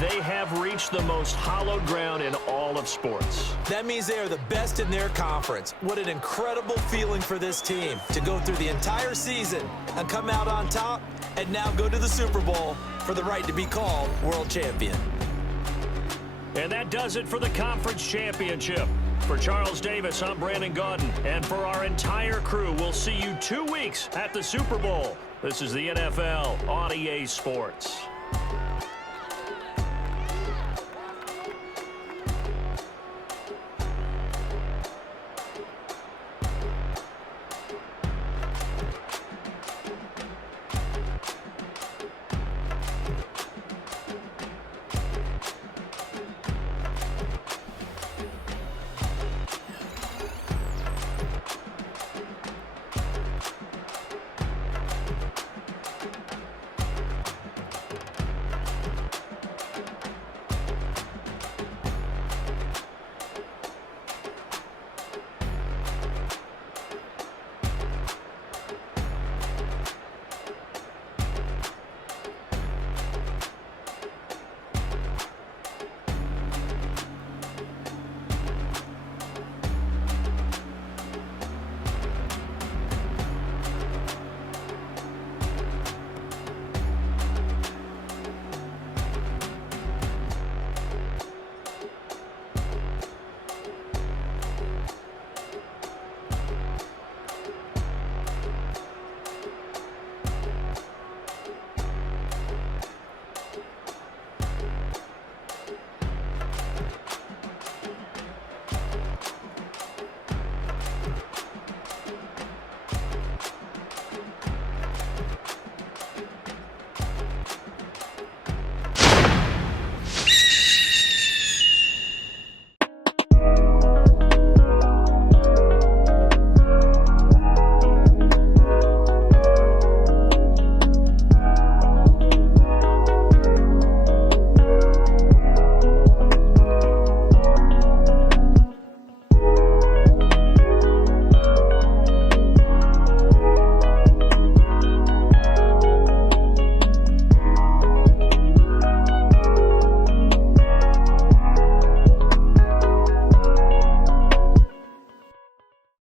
they have reached the most hallowed ground in all of sports. That means they are the best in their conference. What an incredible feeling for this team to go through the entire season and come out on top and now go to the Super Bowl for the right to be called world champion. And that does it for the conference championship. For Charles Davis, I'm Brandon Gaudin. And for our entire crew, we'll see you 2 weeks at the Super Bowl. This is the NFL on EA Sports.